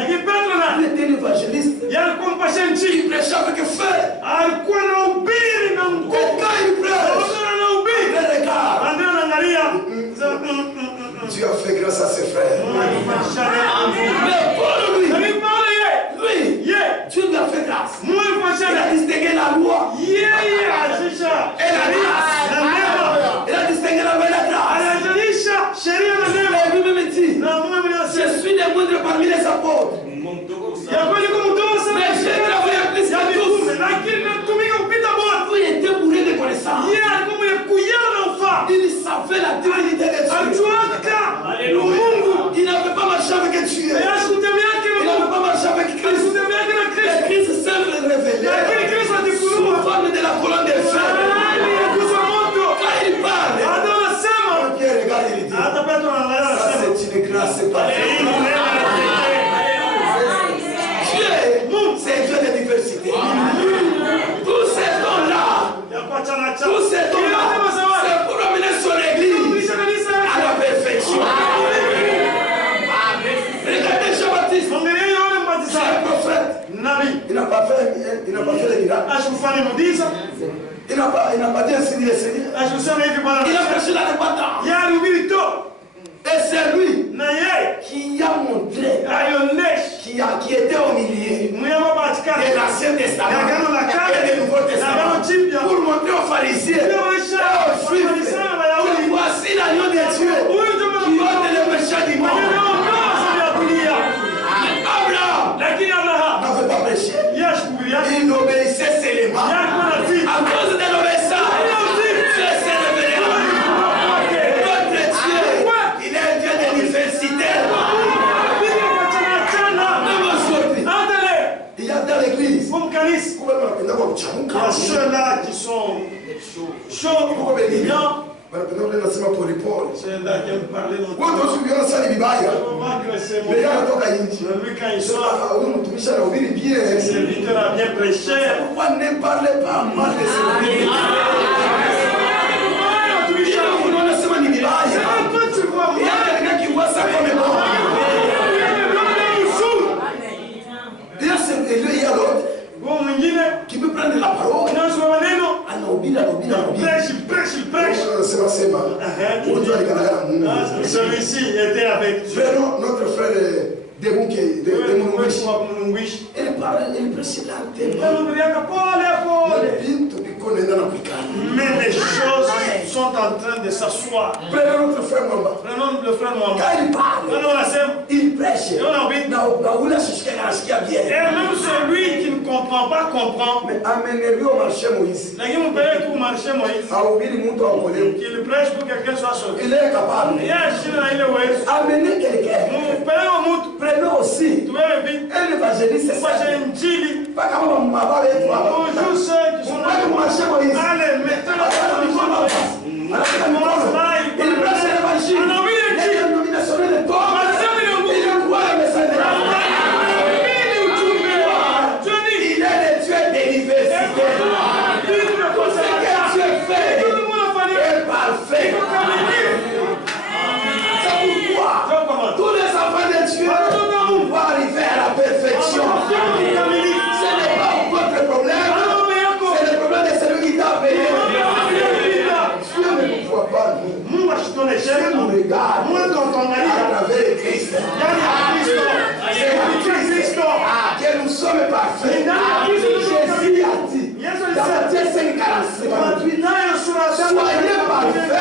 était un évangéliste. Il prêchait avec feu. Et quand il prêche, Dieu a fait grâce à ses frères. Mais pour lui, Dieu lui a fait grâce. Il a distingué la loi et la grâce. Il a distingué la loi et la grâce. Et lui-même dit, je suis le moindre parmi les apôtres. Mais j'ai travaillé plus que tous. Il était bourré de connaissances. Il savait la divinité de Dieu. Il n'avait pas marché avec Dieu. Il n'avait pas marché avec Christ. Mais Christ s'est révélé sous forme de la colonne de feu. Quand il parle, Pierre regarde, il dit, ça c'est une grâce parfaite. Dieu, c'est Dieu de diversité. Tous ces dons-là, c'est pour amener son église à la perfection. Regardez Jean-Baptiste, c'est un prophète. Il n'a pas fait les miracles. Il n'a pas dit ainsi dit le Seigneur. Il a prêché la repentance. Et c'est lui qui a montré, qui était au milieu de l'Ancien Testament et du Nouveau Testament pour montrer aux pharisiens et aux juifs que voici l'agneau de Dieu qui ôte les péchés du monde. Abraham n'avait pas péché. Il obéissait seulement. À cause de l'obéissance, Dieu s'est révélé à lui. Notre Dieu, il est un Dieu de diversité. Il y a dans l'église, ceux-là qui sont chauds, bien. Ceux-là qui aiment parler dans lui, quand il sort, le serviteur a bien prêché. Pourquoi ne parlez pas mal de ce livre? Il y a quelqu'un qui voit ça comme bon. Il y a l'autre qui peut prendre la parole. Prêche. Celui-ci était avec Dieu. Notre frère Demouki, il prêche mais les choses sont en train de s'asseoir. Prenons notre frère Mwamba. Prenons le frère Mwamba. Quand il parle, il prêche. Et même celui qui ne comprend pas comprend. Mais amenez-lui au marché Moïse. Lakini mpeleke au marché Moïse. Qu'il prêche pour que quelqu'un soit sauvé. Il est capable. Amenez quelqu'un. Prenons aussi un évangéliste. Pas comme on m'a parlé de toi. Bonjour ceux qui sont là. Allez, mettez-le dans le il prêche l'évangile. Il est dénominationné de toi. Il envoie le message de la foi. Il est le Dieu des diversités. Ce que Dieu fait est parfait. C'est pourquoi tous les enfants de Dieu vont arriver à la perfection. Ce n'est pas votre problème. C'est le problème de celui qui t'a appelé. Dieu ne nous voit pas nous. Dieu nous regarde à travers Christ. C'est Christ que nous sommes parfaits. Jésus a dit dans Matthieu 5:48, soyez parfaits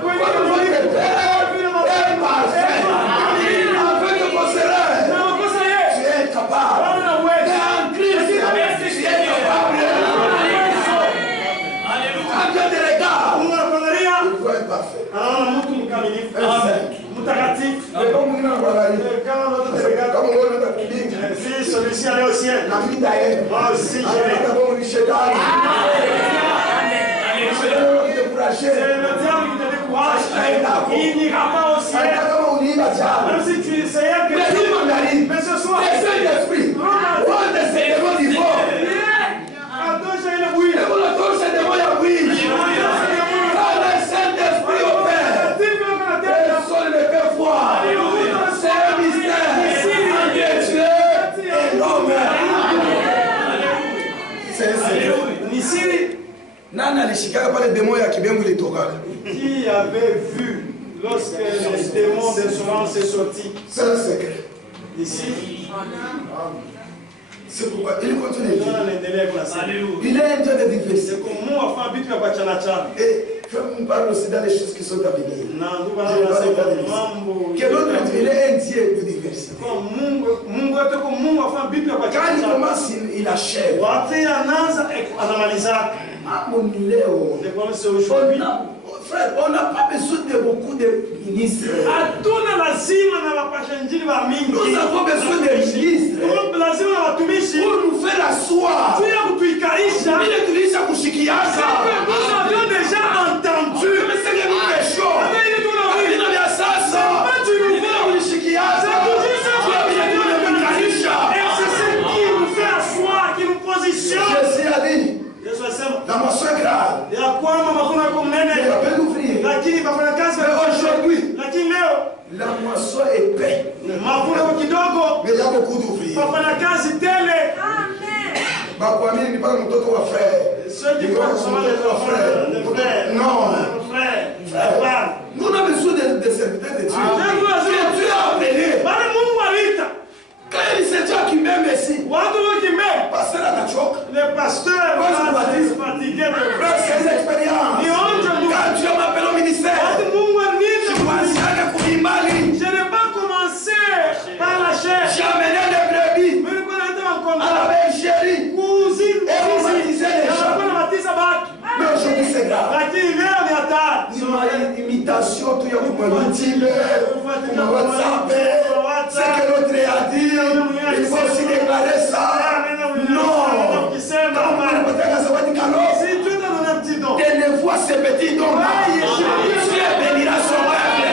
comme votre Père est parfait. Avec vos erreurs, tu es capable. Mais en Christ, tu es capable. Quand Dieu te regarde, il faut être parfait. Si celui-ci allait au ciel, moi aussi j'irai. C'est le diable qui te décourage. Il n'ira pas au ciel. Même si tu essayais que mais ce soir, qui avait vu lorsque les démons d'insolence sont sortis? C'est un secret. Ici, c'est pourquoi il continue. Il il est un Dieu de diversité. Et on parle aussi dans les choses qui sont à venir. Il est un Dieu de diversité. Quand il commence, il achève. Frère, on n'a pas besoin de beaucoup de ministres. Nous avons besoin de ministres pour nous faire asseoir. Nous avons déjà entendu. Mais c'est que nous péchons. Jésus a dit dans mon soin grave, je vais l'ouvrir. Mais aujourd'hui, la moisson est paix. Mais il y a beaucoup d'ouvriers. Bakwami n'est pas notre frère. Ceux qui croient sont les frères. Non. Nous avons besoin de serviteurs de Dieu. Dieu a appelé. Quand il c'est Dieu qui m'aime ici. Pasteur Anachok. Le pasteur va se fatiguer de c'est l'expérience. Quand Dieu m'appelle au ministère, je n'ai pas commencé par la chair. J'ai amené des brebis à la bergerie. Et on baptisait les gens. Mais aujourd'hui c'est grave. Imitation, tout y a pour WhatsApp. C'est que l'autre a dit. Il faut aussi déclarer ça. Non. Donnez-moi ces petits dons. Dieu bénira son peuple.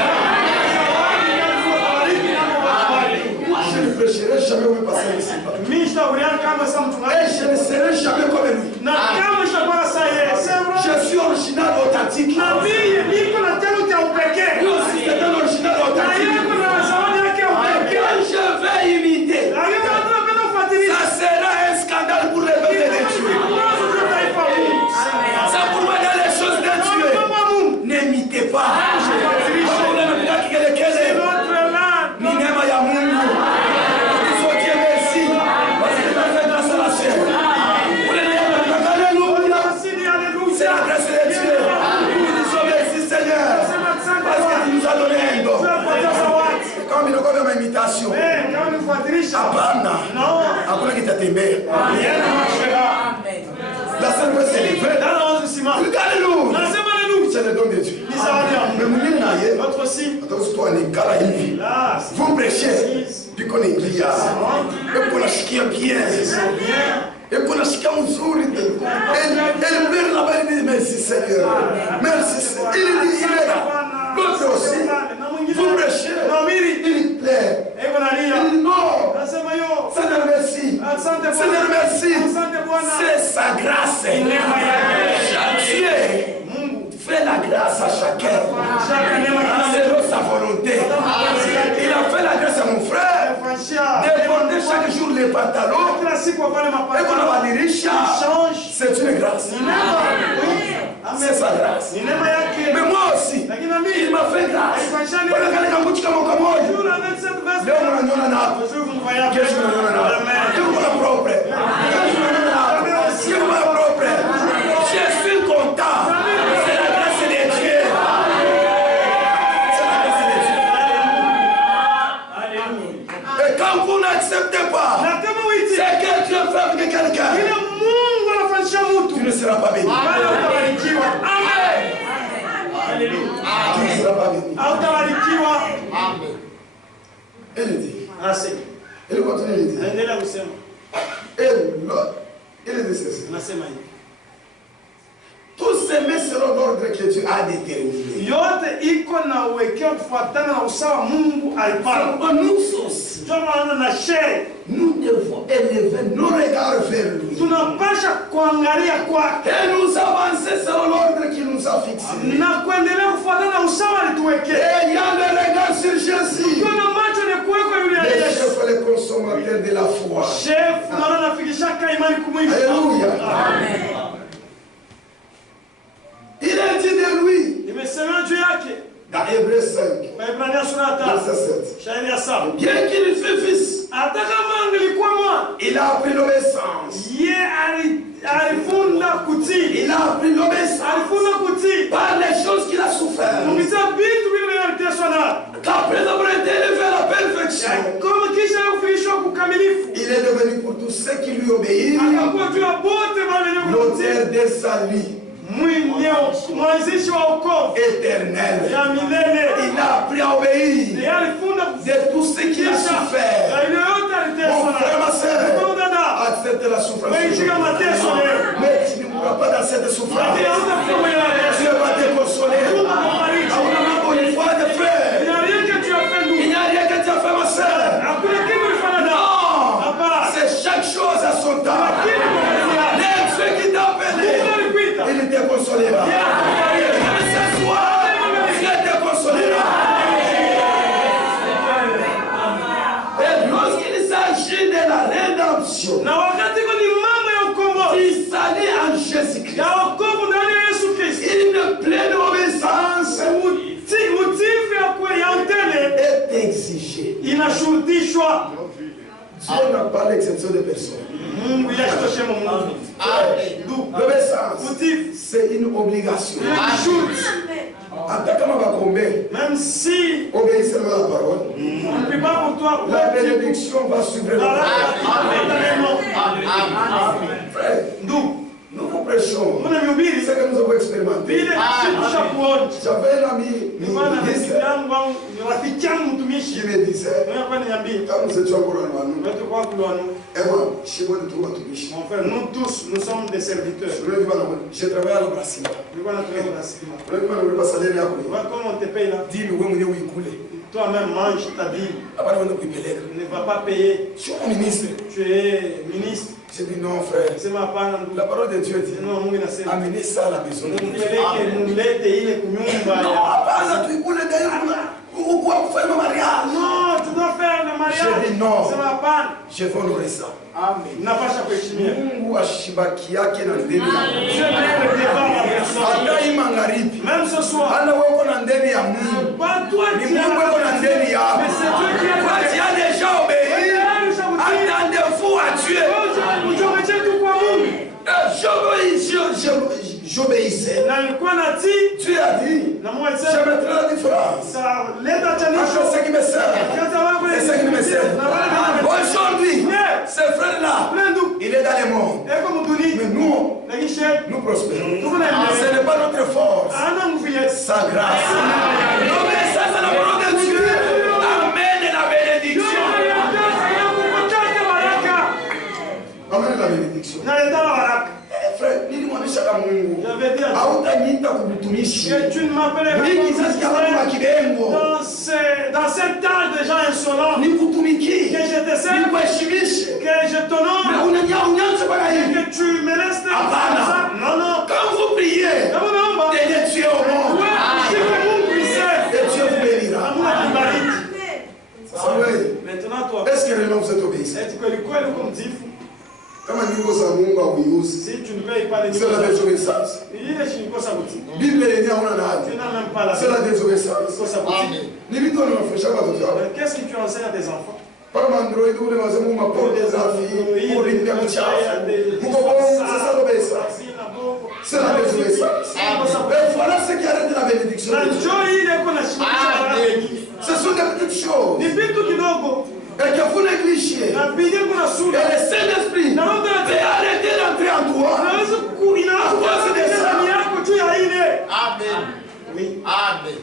Moi je ne prêcherai jamais où passer ici. Et je ne serai jamais comme lui. Je suis original authentique. Lui aussi c'est un original authentique. Quand je vais imiter, ça sera un scandale pour les peuples de Dieu. Ça pour moi dans les choses de Dieu. N'imitez pas. C'est la grâce de Dieu. Nous disons merci Seigneur. Parce que tu nous as donné un don. Comme il y a une imitation. kufuatilisha. Hapana. Non. Hakuna kitatembea. Rien ne marchera. La seule chose c'est le fait. Dans le ciment. Alléluia. Nasema alléluia. C'est le don de Dieu. Ni zawadi ya Mungu. Mais mwingine naye Notre aussi. atakuwa ni kala hivi. Là. Vous prêchez. Biko ni ngia. Eko nasikia bien. Eko nasikia mzuri. Elle pleure là-bas, il dit merci Seigneur. Merci Seigneur. Il dit il est là. L'autre aussi. Vous prêchez. Il plaît. Il dit non. Seigneur merci. Seigneur merci. C'est sa grâce. Dieu fait la grâce à chacun. C'est sa volonté. Il a fait la grâce à mon frère. Déborder chaque jour les pantalons. Et qu'on a des riches. C'est une grâce. C'est sa grâce. Mais moi aussi, il m'a fait grâce. Je suis content. C'est la grâce de Dieu. C'est la grâce de Dieu. Et quand vous n'acceptez pas ce que Dieu fait avec quelqu'un, tu ne seras pas béni. Amen. Tu ne seras pas béni. Amen. Elle dit. Assim. Ele continua a dizer. Endelea kusema. Ele disse assim. Nasema hivi. Tous aimer selon l'ordre que Dieu a déterminé. Yote iko na uwekeo kufuatana na usawa Mungu alipanga. Nous tous, Ndio maana na shehe. nous devons élever nos regards vers lui. Tunapasha kuangalia kwake. Et nous avancer selon l'ordre qu'il nous a fixé. Na kuendelea kufuatana na usawa alituwekea. Et il y a le regard sur Jésus. Kuna macho ni kuwekwa yule Les Yesu. chefs, les consommateurs de la foi. Chef, naona nafikisha imani kumwisho. Alléluia. Amen. Il a dit de lui. Nimesema juu yake. Dans Hébreux 5. Waebrania sura ya 5. Verset 7. Shairi ya 7. Bien qu'il fût fils, Hata kama angelikuwa mwana, il a appris l'obéissance. alifunda kutii. Il a appris l'obéissance Alifunda kutii. par les choses qu'il a souffert. Kupitia vitu vile aliteswa navyo. Qu'après avoir été élevé à la perfection, Kama kisha kufikishwa kukamilifu. il est devenu pour tous ceux qui lui obéissent Akakuwa juu ya bote wale l'auteur des saluts mwanzishi wa wokovu éternel. ya milele. Il a appris à obéir Yeye alifunda de tout ce qu'il a souffert. ile yote aliteswa Mon frère, ma soeur, navyo. Dada, accepte la souffrance. wewe mateso leo. Mais tu ne pourras pas dans cette souffrance. Lakini hautakuwa Dieu yale. va te consoler. Mungu akubariki. Une fois de frère, Il n'y a rien que tu as fait nous. il n'y a rien que tu as fait, ma soeur. Hakuna kitu ulifanya nao. Non, Hapana. c'est chaque chose à son temps. Lakini kwa Même ceux qui t'ont appelé, il te consolera. Ce soir, Dieu te consolera. Et lorsqu'il s'agit de la rédemption, na wakati kwa ni mambo ya ukombozi il s'agit en Jésus-Christ. ya wokovu ndani ya Yesu Kristo, Une pleine obéissance utiifu ya utele est exigée. inashurutishwa. Dieu n'a pas l'exception de personne. Mungu yashitoshe Mungu. L'obéissance, Utiifu c'est une obligation. même si Obéis seulement à la parole. on ne peut pas pour toi La bénédiction va suivre la parole. Frère, nous vous prêchons ce que nous avons expérimenté. vile sikusha kuona. J'avais un ami Nilikuwa na ministre yangu au rafiki yangu mtumishi. qui me disait, Mwenye kwa niambia, quand nous étions encore en Manu, wetu kwa kulwana. et moi, chez moi, de tout watumishi. Mon frère, nous tous, nous sommes des serviteurs. J'ai travaillé à la Brasima. Nilikuwa natumia kwa sima. Unajua nilipa salaire yako. Voilà comment on te paye là. Dimi wewe mwenyewe uikule. Toi-même mange ta vie. Hapana wewe kuipeleka. Tu ne vas pas payer. Je suis ministre. Tu es ministre. J'ai dit non frère. Sema hapana La ndugu. parole de Dieu dit Non, Mungu inasema. amenez ça à la maison. Mpeleke mulete ile kunyumba Non, ya. hapana tuikule d'ailleurs. Ou quoi vous faites mariage. Non, tu dois faire le mariage. J'ai dit non. Sema hapana. Je vais honorer ça. Amen. Napasha kuheshimia. Mungu ashibaki yake na ndeni yake. Dieu t'aime devant la personne. Hata hii magharibi. Même ce soir. Ana wewe na ndeni ya Mungu. Pas toi Ni qui Mungu yuko na ndeni yako. Mais c'est Dieu qui a Toi tu as déjà obéi. Attendez-vous à Dieu. J'obéissais. Dieu a dit, je mettrai la différence. Entre ceux qui me servent et ceux qui ne me servent. bénédiction. N'allez pas à Frère, nilimwonyesha kama Mungu. J'avais dit à Dieu Hautaniita kukutumishi. que tu ne m'appelais Mimi kizazi cha watu wa pas kibengo. dans cet âge de gens insolents, Nikutumikie. que je te sers, Nikuheshimishe. que je t'honore, Mais unaniacha bana et hivi. que tu me laisses te Hapana. ça. Non, non. Quand vous priez, Kama unaomba, Dieu Dieu au monde. si Mungu puisse, Et Dieu vous bénira. Mungu akubariki. Samuel, Maintenant toi, est-ce que réellement vous êtes obéissant? est-ce que le kweli uko mtiifu? Kama nyimbo za Mungu hauiuzi, Si tu ne payes pas les c'est la désobéissance. ile shinikosa kuti. Bible yenyewe hauna Tu nani. n'as même pas la C'est la désobéissance. kosa kuti. Ni vitu wanafundisha watoto wao. Qu'est-ce que tu enseignes à tes enfants? Para mandroi ule wazee Mungu mapote zafi, kulinda mchafu. Mungu bongo, c'est ça l'obéissance. C'est la désobéissance. Et voilà ce qui arrête la bénédiction. Ce sont des petites choses. Et que vous négligez. Et le Saint-Esprit peut arrêter d'entrer en toi. Amen. Oui. Amen.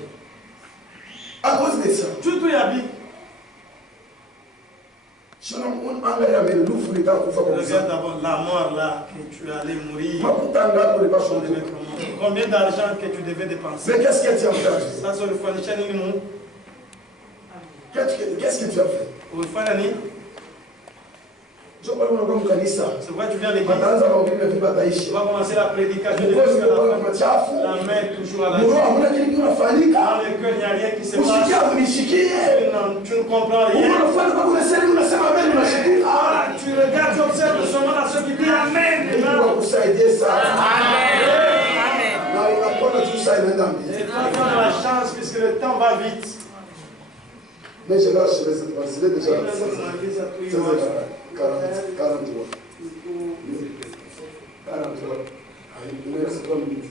À cause de ça. Tout est habillé. Regarde d'abord la mort là, que tu allais mourir. Combien d'argent que tu devais dépenser? Mais qu'est-ce que tu as fait? Ça, c'est le fournisseur ni nous. Qu'est-ce que tu as fait? Au fournisseur. C'est pourquoi tu viens à l'église. Tu vas commencer la prédication jusqu'à la fin. La main toujours à la dans le cœur, il n'y a rien qui se passe. Tu ne comprends rien. Tu regardes, tu observes seulement à ceux qui disent Amen. Et toi, tu as la chance puisque le temps va vite. Mais je lâche les déjà 43. Il me reste 3 minutes.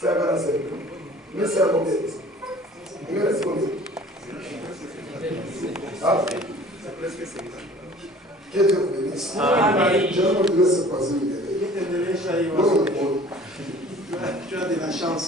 C'est à 47. Mais c'est à combien? Il me reste combien? Ah, que Dieu vous bénisse. Je vais vous laisser passer. Tu as de la chance.